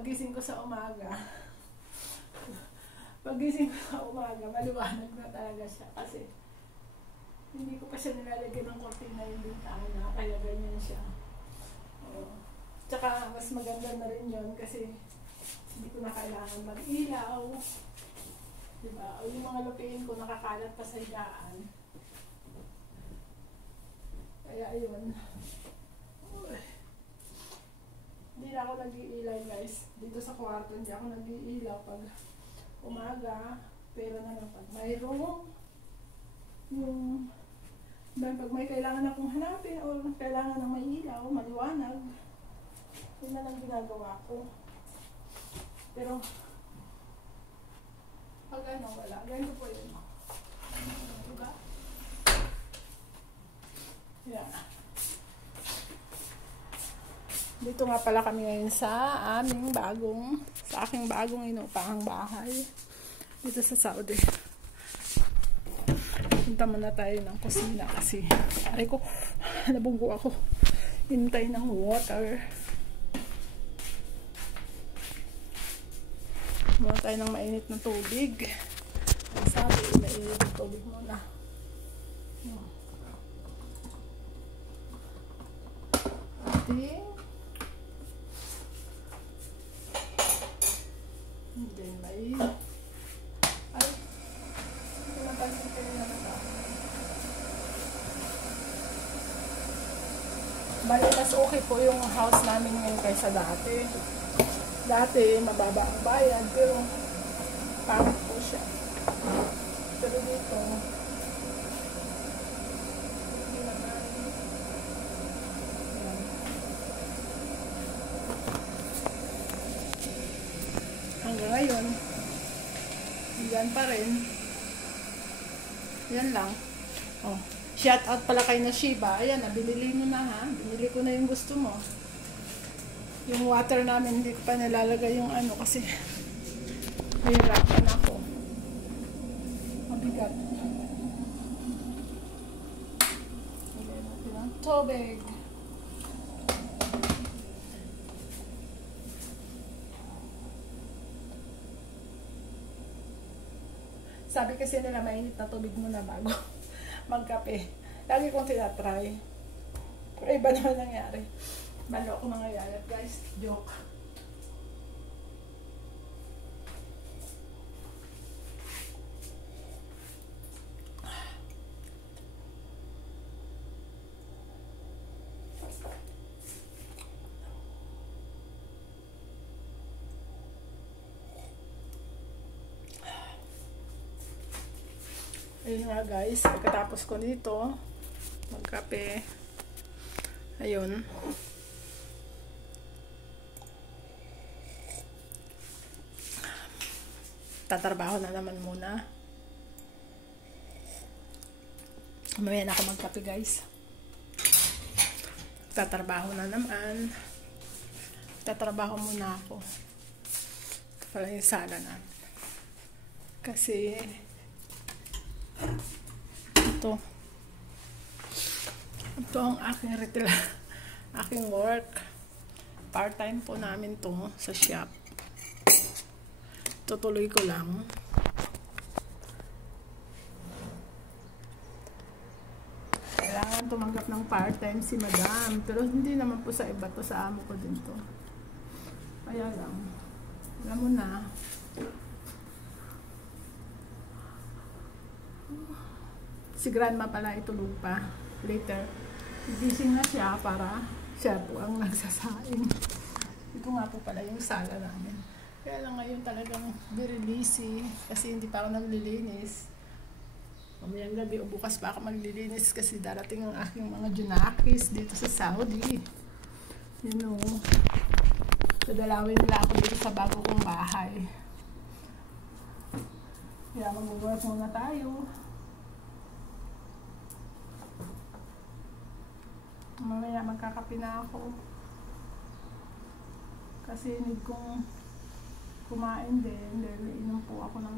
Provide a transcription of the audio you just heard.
pagising ko sa umaga, maliwanag na talaga siya kasi hindi ko pa siya nilalagyan ng kortina yung bintana, kaya ganyan siya. Tsaka mas maganda na rin yun kasi hindi ko na kailangan mag-ilaw. Diba? O yung mga lupiin ko nakakalat pa sa higaan. Kaya ayun. Hindi na ako nag-iilaw guys. Dito sa kwarto hindi ako nag-iilaw pag umaga. Pero naman pag mayroong yung pag may kailangan akong hanapin o kailangan ng may ilaw, maliwanag, yun na lang ginagawa ko. Pero pag ano, wala. Ganito po yun. Diba? Yeah. Dito nga pala kami ngayon sa aking bagong inupahang bahay. Dito sa Saudi. Punta muna tayo ng kusina kasi aray ko, nabunggo ako. Hintay ng water. Muna tayo ng mainit na tubig. Sabi, mainit na tubig muna. Then may napansin ko rin naman ito. Bali, mas okay po yung house namin ngayon kaysa dati. Dati, mababa ang bayad, pero pangit po siya. Pero dito, hindi naman. Hanggang ngayon, yan pa rin. Yan lang. Oh, shout out pala kay Nashiba. Ayan, binili mo na ha. Binili ko na yung gusto mo. Yung water namin, hindi ko pa nilalagay yung ano kasi nahirapan ako. Mabigat. Lagyan natin ang tubig. Sabi kasi nila mainit na tubig muna bago magkape. Lagi kong tinatry. Pero iba naman nangyari. Malo ako nangyayari, guys. Joke. Ayun nga guys, pagkatapos ko nito magkape, ayun, tatrabaho na naman muna. Mamaya na ako magkape guys. Tatrabaho na naman. Tatrabaho muna ako. Ito pala yung sala namin. Kasi ito ang aking aking work. Part-time po namin to sa shop. Tutuloy ko lang. Kailangan tumanggap ng part-time si madam. Pero hindi naman po sa iba to, sa amo ko din to. Kaya lang. Alam mo na. Si grandma pala itulog pa. Later, gising na siya para siya po ang nagsasaing. Ito nga po pala yung sala namin. Kaya lang ngayon talagang very busy kasi hindi pa ako naglilinis. Mamayang gabi o bukas pa ako maglilinis kasi darating ang aking mga junakis dito sa Saudi. You know, dadalawin nila ako dito sa bago kong bahay. Kaya mag-work muna tayo. Mamaya magkakape na ako. Kasi need kong kumain din. Dahil inom po ako ng